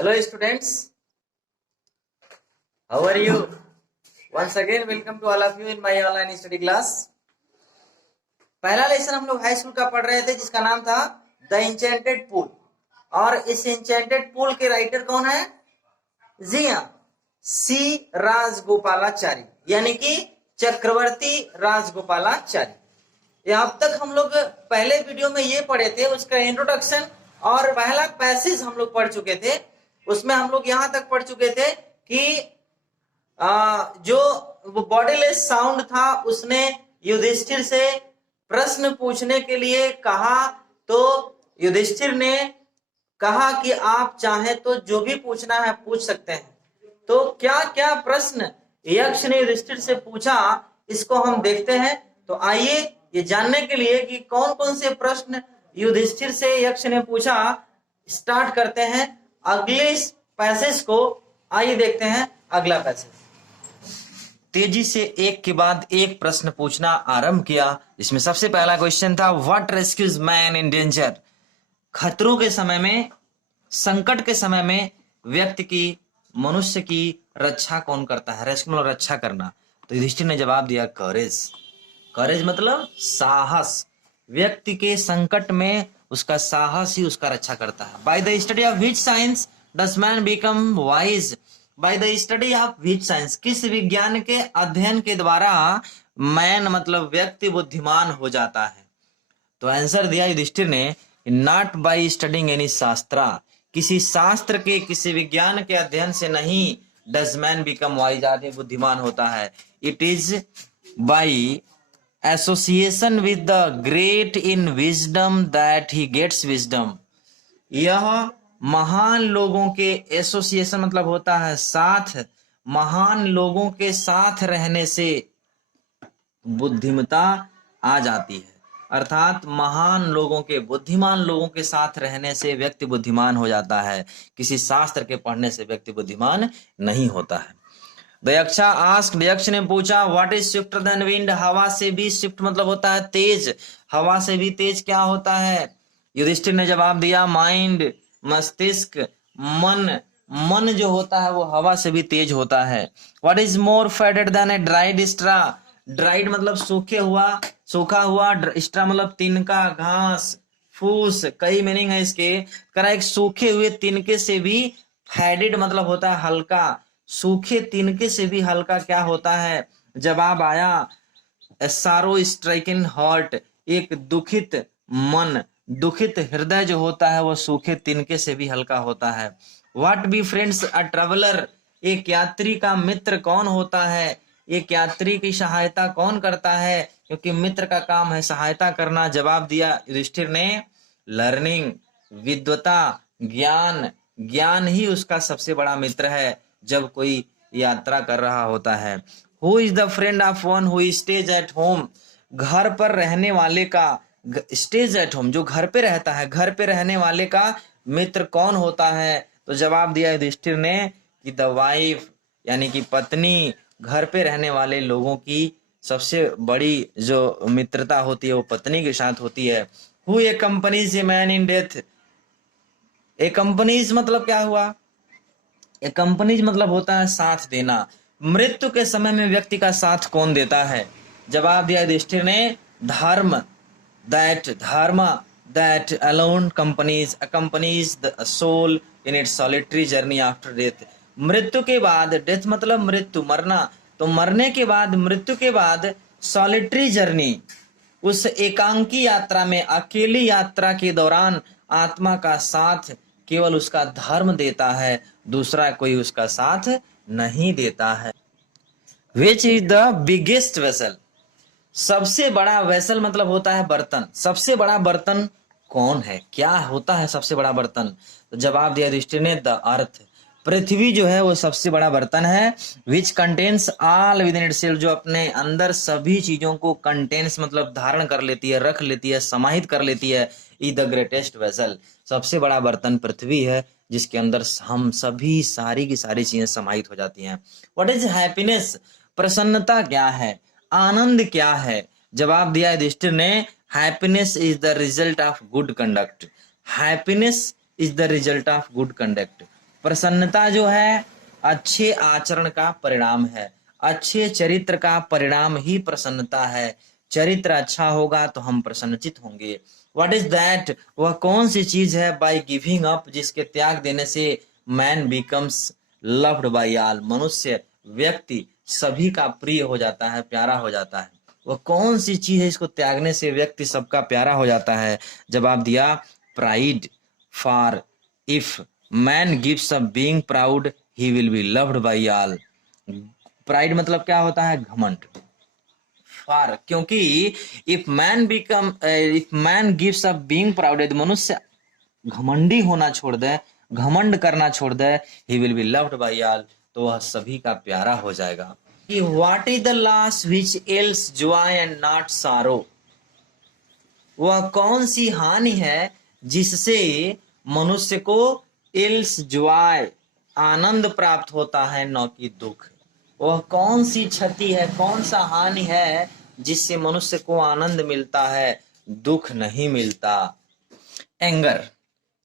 Hello students, how are you? Once again welcome to all of you in my online study class. पहला lesson हम लोग high school का पढ़ रहे थे जिसका नाम था द इंचेंटेड पूल, और इस इंचेंटेड पूल के राइटर कौन है? जी हाँ, सी राजगोपालाचारी, यानी कि चक्रवर्ती राजगोपालाचारी। अब तक हम लोग पहले वीडियो में ये पढ़े थे, उसका इंट्रोडक्शन और पहला पैसेज हम लोग पढ़ चुके थे। उसमें हम लोग यहां तक पढ़ चुके थे कि जो बॉडीलेस साउंड था उसने युधिष्ठिर से प्रश्न पूछने के लिए कहा, तो युधिष्ठिर ने कहा कि आप चाहें तो जो भी पूछना है पूछ सकते हैं। तो क्या क्या प्रश्न यक्ष ने युधिष्ठिर से पूछा, इसको हम देखते हैं। तो आइए ये जानने के लिए कि कौन कौन से प्रश्न युधिष्ठिर से यक्ष ने पूछा, स्टार्ट करते हैं अगले पैसेज को। आइए देखते हैं अगला पैसेज। तेजी से एक के बाद एक प्रश्न पूछना आरंभ किया, जिसमें सबसे पहला क्वेश्चन था what rescues man in danger. खतरों के समय में, संकट के समय में व्यक्ति की, मनुष्य की रक्षा कौन करता है? रेस्क्यू मतलब रक्षा करना। तो युधिष्ठिर ने जवाब दिया करेज। करेज मतलब साहस। व्यक्ति के संकट में उसका साहस ही उसका रक्षा करता है। By the study of which science does man become wise. By the study of which science, किस विज्ञान के अध्ययन के द्वारा मैन मतलब व्यक्ति बुद्धिमान हो जाता है? तो आंसर दिया युधिष्ठिर ने नॉट बाय स्टडिंग एनी शास्त्रा, किसी शास्त्र के, किसी विज्ञान के अध्ययन से नहीं डज मैन बिकम वाइज, आदमी बुद्धिमान होता है। It is by association with the great in wisdom that he gets wisdom. यह महान लोगों के, एसोसिएशन मतलब होता है साथ, महान लोगों के साथ रहने से बुद्धिमता आ जाती है। अर्थात महान लोगों के, बुद्धिमान लोगों के साथ रहने से व्यक्ति बुद्धिमान हो जाता है, किसी शास्त्र के पढ़ने से व्यक्ति बुद्धिमान नहीं होता है। दयक्षा आस्क्ड, यक्ष ने पूछा what is swifter than wind. हवा से भी स्विफ्ट मतलब होता है तेज, हवा से भी तेज क्या होता है? युधिष्ठिर ने जवाब दिया माइंड, मस्तिष्क, मन। मन जो होता है वो हवा से भी तेज होता है। What is more fated than a dried straw. Dried मतलब सूखा हुआ, स्ट्रा मतलब तिनका, घास, फूस, कई मीनिंग है इसके। करा एक सूखे हुए तिनके से भी फेडेड मतलब होता है हल्का, सूखे तिनके से भी हल्का क्या होता है? जवाब आया सारो स्ट्राइकिंग हार्ट, एक दुखित मन, दुखित हृदय जो होता है वो सूखे तिनके से भी हल्का होता है। What be friends a traveller, एक यात्री का मित्र कौन होता है? एक यात्री की सहायता कौन करता है? क्योंकि मित्र का काम है सहायता करना। जवाब दिया युधिष्ठिर ने लर्निंग, विद्वता, ज्ञान। ज्ञान ही उसका सबसे बड़ा मित्र है जब कोई यात्रा कर रहा होता है। Who is the friend of one who stays at home, घर पर रहने वाले का, स्टेज एट होम जो घर पे रहता है, घर पे रहने वाले का मित्र कौन होता है? तो जवाब दिया युधिष्ठिर ने कि द वाइफ, यानी कि पत्नी। घर पे रहने वाले लोगों की सबसे बड़ी जो मित्रता होती है वो पत्नी के साथ होती है। Who accompanies a man in death. Accompanies मतलब क्या हुआ? एक्कम्पनीज मतलब होता है साथ देना। मृत्यु के समय में व्यक्ति का साथ कौन देता है? जवाब दिया युधिष्ठिर ने धर्म, that alone accompanies the soul in its solitary journey after death। मृत्यु के बाद, डेथ मतलब मृत्यु, मरना, तो मरने के बाद, मृत्यु के बाद सॉलिटरी जर्नी, उस एकांकी यात्रा में, अकेली यात्रा के दौरान आत्मा का साथ केवल उसका धर्म देता है, दूसरा कोई उसका साथ नहीं देता है। Which is the biggest vessel, सबसे बड़ा वेसल मतलब होता है बर्तन। सबसे बड़ा बर्तन कौन है? क्या होता है सबसे बड़ा बर्तन? तो जवाब दिया युधिष्ठिर ने द अर्थ, पृथ्वी जो है वो सबसे बड़ा बर्तन है। Which contains all with in itself, जो अपने अंदर सभी चीजों को कंटेन्स मतलब धारण कर लेती है, रख लेती है, समाहित कर लेती है। इज द ग्रेटेस्ट वेसल, सबसे बड़ा बर्तन पृथ्वी है जिसके अंदर हम सभी सारी की सारी चीजें समाहित हो जाती हैं। व्हाट इज हैप्पीनेस, प्रसन्नता क्या है? आनंद क्या है? जवाब दिया युधिष्ठिर ने happiness is the result of good conduct. Happiness is the result of good conduct. प्रसन्नता जो है अच्छे आचरण का परिणाम है, अच्छे चरित्र का परिणाम ही प्रसन्नता है। चरित्र अच्छा होगा तो हम प्रसन्नचित होंगे। What is that? वह कौन सी चीज है? बाय गिविंग अप, जिसके त्याग देने से man becomes loved by all, मनुष्य व्यक्ति सभी का प्रिय हो जाता है, प्यारा हो जाता है। वह कौन सी चीज है इसको त्यागने से व्यक्ति सबका प्यारा हो जाता है? जवाब दिया pride. For if man gives up being proud he will be loved by all. Pride मतलब क्या होता है? घमंड। फॉर, क्योंकि if man gives up being proud, यदि मनुष्य घमंडी होना छोड़ दे, घमंड करना छोड़ दे, he will be loved by all, तो वह सभी का प्यारा हो जाएगा। कि what is the loss which yields joy and not sorrow? वह कौन सी हानि है जिससे मनुष्य को एल्स जॉय, आनंद प्राप्त होता है, न कि दुख? वह कौन सी क्षति है, कौन सा हानि है जिससे मनुष्य को आनंद मिलता है, दुख नहीं मिलता? Anger,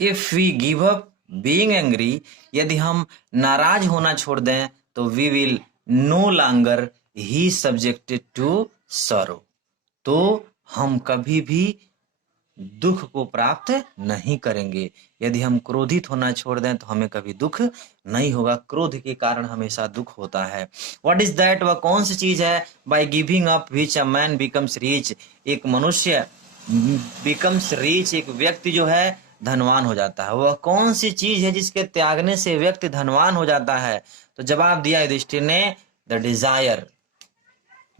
if we give up being angry, यदि हम नाराज होना छोड़ दें तो we will no longer he subjected to sorrow, तो हम कभी भी दुख को प्राप्त नहीं करेंगे। यदि हम क्रोधित होना छोड़ दें तो हमें कभी दुख नहीं होगा। क्रोध के कारण हमेशा दुख होता है। What is that? वह कौन सी चीज है? By giving up which a man becomes rich, एक मनुष्य बिकम्स रिच, एक व्यक्ति जो है धनवान हो जाता है। वह कौन सी चीज है जिसके त्यागने से व्यक्ति धनवान हो जाता है? तो जवाब दिया युधिष्ठिर ने, द डिजायर।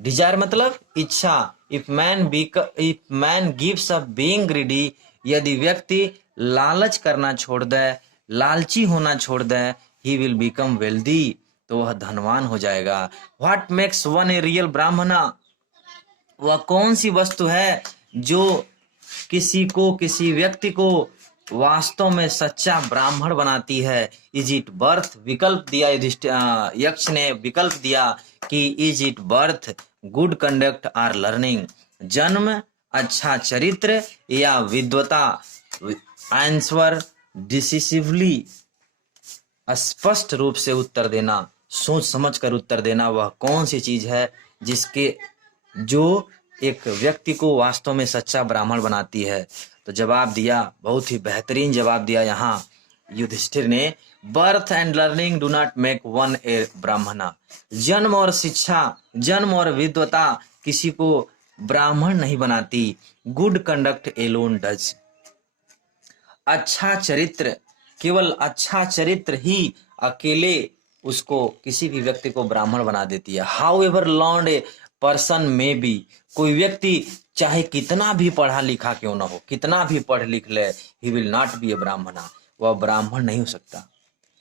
डिजायर मतलब इच्छा। If man gives up being greedy, यदि व्यक्ति लालच करना छोड़ दे, लालची होना छोड़ दे, ही विल बिकम वेल्दी, तो वह धनवान हो जाएगा। What makes one a real ब्राह्मणा? वह कौन सी वस्तु है जो किसी व्यक्ति को वास्तव में सच्चा ब्राह्मण बनाती है? Is it birth? विकल्प दिया यक्ष ने, विकल्प दिया कि is it birth, good conduct or learning, जन्म, अच्छा चरित्र या विद्वता? आंसर डिसिसिवली, स्पष्ट रूप से उत्तर देना, सोच समझ कर उत्तर देना। वह कौन सी चीज है जो एक व्यक्ति को वास्तव में सच्चा ब्राह्मण बनाती है? तो जवाब दिया, बहुत ही बेहतरीन जवाब दिया यहाँ युधिष्ठिर ने, birth and learning do not make one a Brahmana. जन्म और शिक्षा, जन्म और विद्वता किसी को ब्राह्मण नहीं बनाती। Good conduct alone does. अच्छा चरित्र, केवल अच्छा चरित्र ही अकेले उसको, किसी भी व्यक्ति को ब्राह्मण बना देती है। How ever learned a person में बी, कोई व्यक्ति चाहे कितना भी पढ़ा लिखा क्यों ना हो, कितना भी पढ़ लिख ले, ही विल नॉट बी ए ब्राह्मणा, वह ब्राह्मण नहीं हो सकता,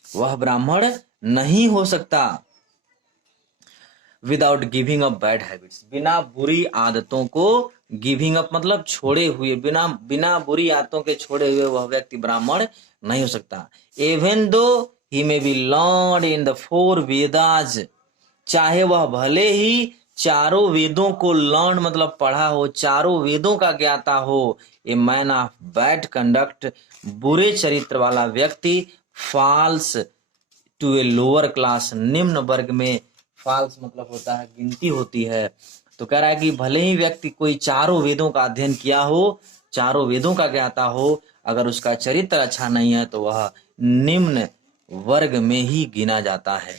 वह ब्राह्मण नहीं हो सकता। Without giving up bad habits, बिना बुरी आदतों को, गिविंग अप मतलब छोड़े हुए, बिना बुरी आदतों के छोड़े हुए वह व्यक्ति ब्राह्मण नहीं हो सकता। Even though he may be learned in the 4 Vedas, चाहे वह भले ही चारों वेदों को लर्न मतलब पढ़ा हो, चारों वेदों का ज्ञाता हो। A man of bad conduct, बुरे चरित्र वाला व्यक्ति, falls to a lower class, निम्न वर्ग में, फॉल्स मतलब होता है गिनती होती है। तो कह रहा है कि भले ही व्यक्ति कोई चारों वेदों का अध्ययन किया हो, चारों वेदों का ज्ञाता हो, अगर उसका चरित्र अच्छा नहीं है तो वह निम्न वर्ग में ही गिना जाता है।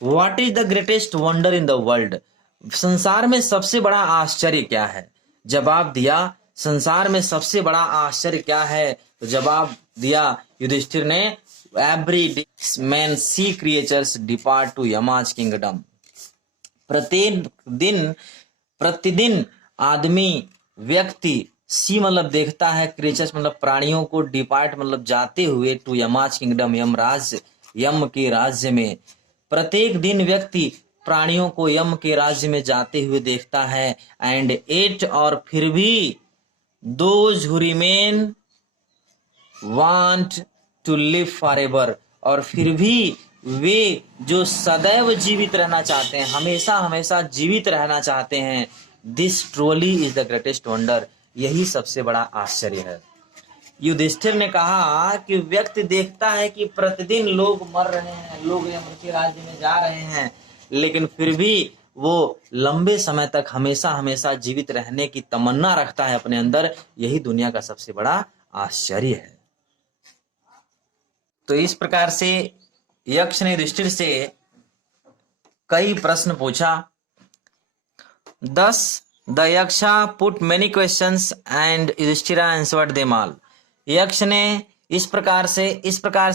What is the greatest wonder in the world, संसार में सबसे बड़ा आश्चर्य क्या है? जवाब दिया, संसार में सबसे बड़ा आश्चर्य क्या है? तो जवाब दिया युधिष्ठिर ने, every man see creatures depart to Yama's kingdom, प्रतिदिन आदमी, व्यक्ति, सी मतलब देखता है, क्रिएचर्स मतलब प्राणियों को, डिपार्ट मतलब जाते हुए, टू यमाज किंगडम, यम के राज्य में। प्रत्येक दिन व्यक्ति प्राणियों को यम के राज्य में जाते हुए देखता है। एंड एट, और फिर भी, those who remain want to live forever, और फिर भी वे जो सदैव जीवित रहना चाहते हैं, हमेशा हमेशा जीवित रहना चाहते हैं। This truly is the greatest wonder, यही सबसे बड़ा आश्चर्य है। युधिष्ठिर ने कहा कि व्यक्ति देखता है कि प्रतिदिन लोग मर रहे हैं, लोग यमन के राज्य में जा रहे हैं, लेकिन फिर भी वो लंबे समय तक हमेशा हमेशा जीवित रहने की तमन्ना रखता है अपने अंदर। यही दुनिया का सबसे बड़ा आश्चर्य है। तो इस प्रकार से यक्ष ने युधिष्ठिर से कई प्रश्न पूछा। 10 the Yaksha put many questions and Yudhishthira answered them all. Yaksha ने इस प्रकार से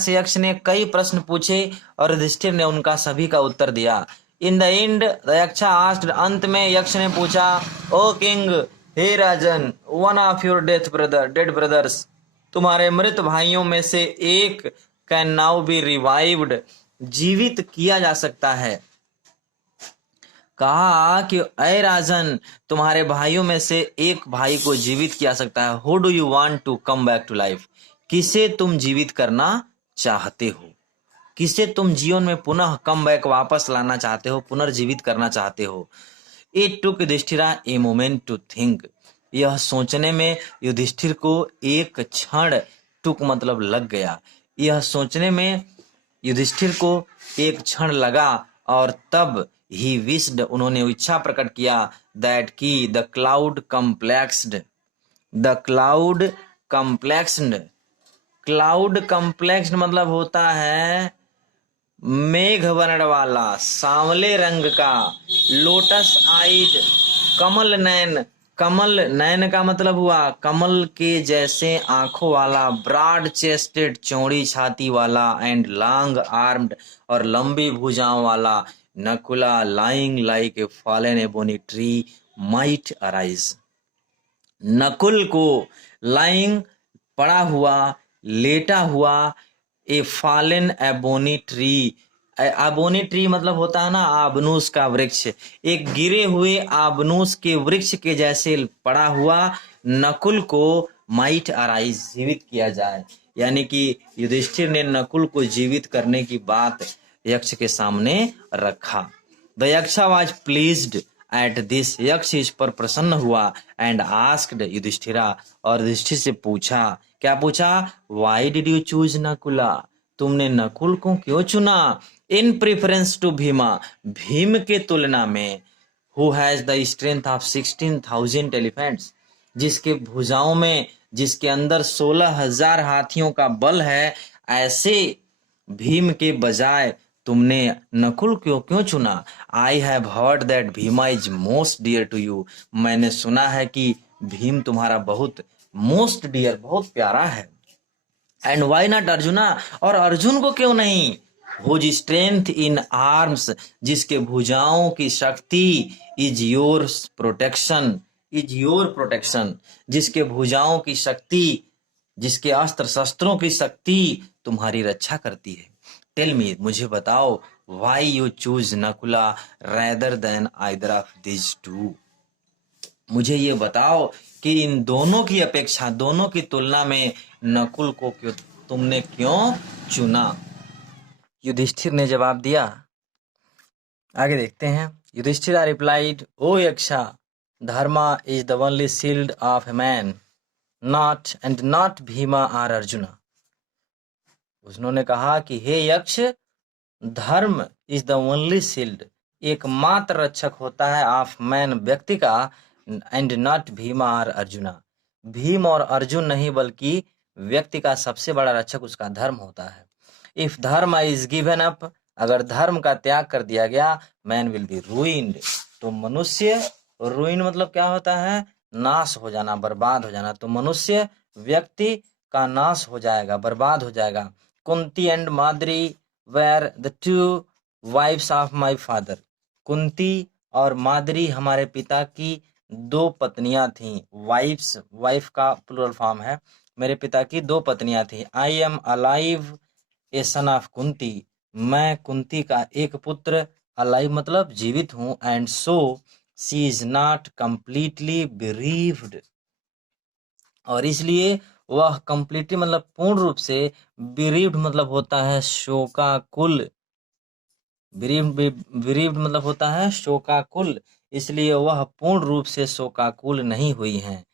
यक्ष ने कई प्रश्न पूछे और युधिष्ठिर ने उनका सभी का उत्तर दिया। In the end the Yaksha asked, अंत में यक्ष ने पूछा, ओ किंग, हे राजन, one of your dead brothers, तुम्हारे मृत भाइयों में से एक कैन नाउ बी रिवाइव्ड, जीवित किया जा सकता है। कहा कि अय राजन, तुम्हारे भाइयों में से एक भाई को जीवित किया सकता है। Who do you want to come back to life, किसे तुम जीवित करना चाहते हो, किसे तुम जीवन में पुनः कम बैक वापस लाना चाहते हो, पुनर्जीवित करना चाहते हो। It took Yudhishthira a moment to think, यह सोचने में युधिष्ठिर को एक क्षण, टुक मतलब लग गया, यह सोचने में युधिष्ठिर को एक क्षण लगा और तब ही विश्ड, उन्होंने इच्छा प्रकट किया, दैट की द क्लाउड कम्प्लेक्स्ड, क्लाउड कम्प्लेक्स्ड मतलब होता है मेघ वर्ण वाला, सांवले रंग का, लोटस आइड, कमल नैन का मतलब हुआ कमल के जैसे आंखों वाला, ब्रॉड चेस्टेड, चौड़ी छाती वाला, एंड लॉन्ग आर्म्ड, और लंबी भुजाओं वाला, Nakula lying like a fallen ebony tree might arise. Nakul को लाइंग पड़ा हुआ, लेटा हुआ, a fallen ebony tree, ebony tree मतलब होता है ना आबनूस का वृक्ष, एक गिरे हुए आबनूस के वृक्ष के जैसे पड़ा हुआ नकुल को माइट अराइज, जीवित किया जाए। यानी कि युधिष्ठिर ने नकुल को जीवित करने की बात यक्ष के सामने रखा। The यक्षा was pleased at this, यक्ष इस पर प्रसन्न हुआ, एंड आस्क्ड युधिष्ठिरा, और युधिष्ठिर से पूछा, क्या पूछा, why did you choose Nakula, तुमने नकुल को क्यों चुना, इन प्रेफरेंस टू भीमा, भीम के तुलना में, who has the strength of 16,000 elephants, जिसके भुजाओं में, जिसके अंदर 16,000 हाथियों का बल है, ऐसे भीम के बजाय तुमने नकुल क्यों चुना। I have heard that Bhima is most dear to you, मैंने सुना है कि भीम तुम्हारा बहुत मोस्ट डियर, बहुत प्यारा है। एंड वाई नॉट अर्जुना, और अर्जुन को क्यों नहीं, हुज स्ट्रेंथ इन आर्म्स, जिसके भुजाओं की शक्ति, इज योर प्रोटेक्शन, जिसके भुजाओं की शक्ति, जिसके अस्त्र शस्त्रों की शक्ति तुम्हारी रक्षा करती है। टेल मी, मुझे बताओ, why you choose Nakula rather than either of this two, मुझे ये बताओ कि इन दोनों की अपेक्षा, दोनों की तुलना में नकुल को तुमने क्यों चुना। युधिष्ठिर ने जवाब दिया। आगे देखते हैं। Yudhishthira replied, O Yaksha, Dharma is the only shield of a man, not Bhima और अर्जुना। उन्होंने कहा कि हे यक्ष, धर्म इज द ओनली शील्ड, एकमात्र रक्षक होता है ऑफ मैन, व्यक्ति का, एंड नॉट भीमा और अर्जुना, भीम और अर्जुन नहीं, बल्कि व्यक्ति का सबसे बड़ा रक्षक उसका धर्म होता है। इफ धर्म इज गिवन अप, अगर धर्म का त्याग कर दिया गया, मैन विल बी रूइंड, तो मनुष्य, रूइन मतलब क्या होता है, नाश हो जाना, बर्बाद हो जाना, तो मनुष्य, व्यक्ति का नाश हो जाएगा, बर्बाद हो जाएगा। Kunti and Madri were the two wives of my father, Kunti और माद्री हमारे पिता की दो पत्नियां थीं। वाइफ का प्लूरल फॉर्म है, मेरे पिता की दो पत्नियां थीं। I am alive a son of Kunti, मैं कुंती का एक पुत्र, अलाइव मतलब जीवित हूँ, and so she is not completely bereaved, और इसलिए वह कंप्लीटली मतलब पूर्ण रूप से, बेरीव्ड मतलब होता है शोकाकुल, बेरीव्ड मतलब होता है शोकाकुल, इसलिए वह पूर्ण रूप से शोकाकुल नहीं हुई हैं।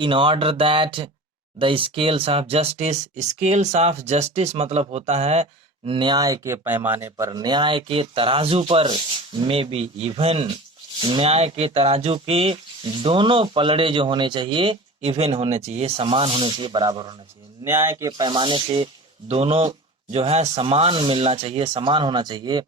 In order that the scales of justice. Scales of justice मतलब होता है न्याय के पैमाने पर, न्याय के तराजू पर, मे बी इवन, न्याय के तराजू के दोनों पलड़े जो होने चाहिए इवन होने चाहिए, समान होने चाहिए, बराबर होने चाहिए। न्याय के पैमाने से दोनों जो है समान मिलना चाहिए, समान होना चाहिए।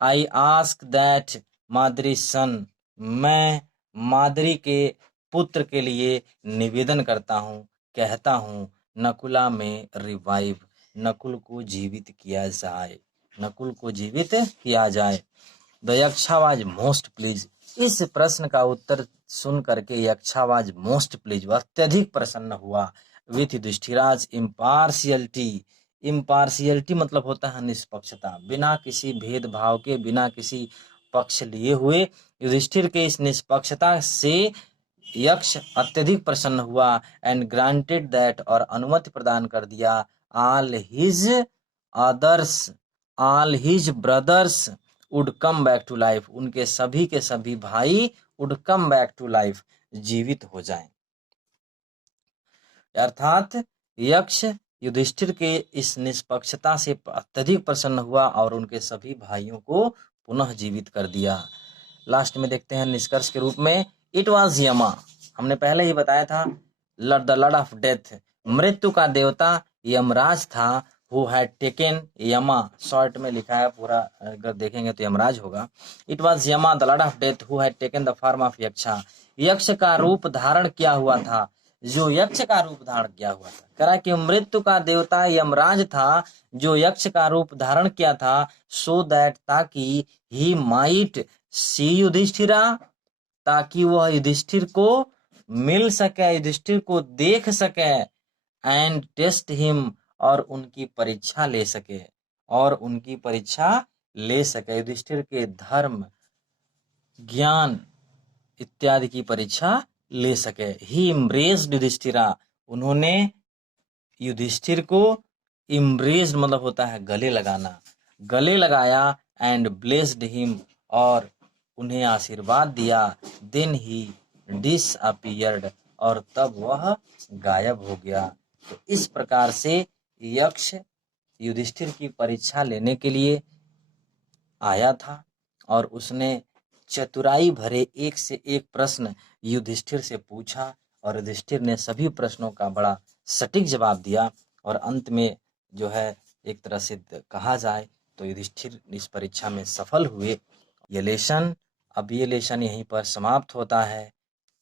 आई आस्क दैट माद्री सन, मैं माद्री के पुत्र के लिए निवेदन करता हूँ, कहता हूँ, नकुला में रिवाइव, नकुल को जीवित किया जाए, नकुल को जीवित किया जाए। The यक्षा was most please. इस प्रश्न का उत्तर सुन करके यक्षा वाज मोस्ट प्लीज, वह अत्यधिक प्रसन्न हुआ। With Yudhishthira's impartiality. इम्पार्शियलिटी मतलब होता है निष्पक्षता, बिना किसी भेदभाव के, बिना किसी पक्ष लिए हुए युधिष्ठिर के इस निष्पक्षता से यक्ष अत्यधिक प्रसन्न हुआ। एंड ग्रांटेड दैट, और अनुमति प्रदान कर दिया, all his others, all his brothers would come back to life, उनके सभी के सभी भाई would come back to life, जीवित हो जाएं। अर्थात यक्ष युधिष्ठिर के इस निष्पक्षता से अत्यधिक प्रसन्न हुआ और उनके सभी भाइयों को पुनः जीवित कर दिया। लास्ट में देखते हैं निष्कर्ष के रूप में, इट वाज यमा, हमने पहले ही बताया था, द लॉर्ड ऑफ डेथ, मृत्यु का देवता यमराज था। Who had taken, Yama short में लिखा है, पूरा अगर देखेंगे तो यमराज होगा। It was Yama the lord of death who had taken the form of Yaksha, यक्ष का रूप धारण किया हुआ था, जो यक्ष का रूप धारण किया हुआ था। करा कि मृत्यु का देवता यमराज था जो यक्ष का रूप धारण किया था, सो दैट, ताकि, ही माइट सी युधिष्ठिरा, ताकि वह युधिष्ठिर को मिल सके, युधिष्ठिर को देख सके, एंड टेस्ट हिम, और उनकी परीक्षा ले सके, और उनकी परीक्षा ले सके, युधिष्ठिर के धर्म, ज्ञान इत्यादि की परीक्षा ले सके। ही इम्ब्रेस्ड युधिष्ठिरा, उन्होंने युधिष्ठिर को, इम्ब्रेस्ड मतलब होता है गले लगाना, गले लगाया, एंड ब्लेस्ड हिम, और उन्हें आशीर्वाद दिया। देन ही डिसअपीयर्ड, और तब वह गायब हो गया। तो इस प्रकार से यक्ष युधिष्ठिर की परीक्षा लेने के लिए आया था और उसने चतुराई भरे एक से एक प्रश्न युधिष्ठिर से पूछा और युधिष्ठिर ने सभी प्रश्नों का बड़ा सटीक जवाब दिया और अंत में जो है एक तरह से कहा जाए तो युधिष्ठिर इस परीक्षा में सफल हुए। ये लेसन, अब ये लेसन यहीं पर समाप्त होता है।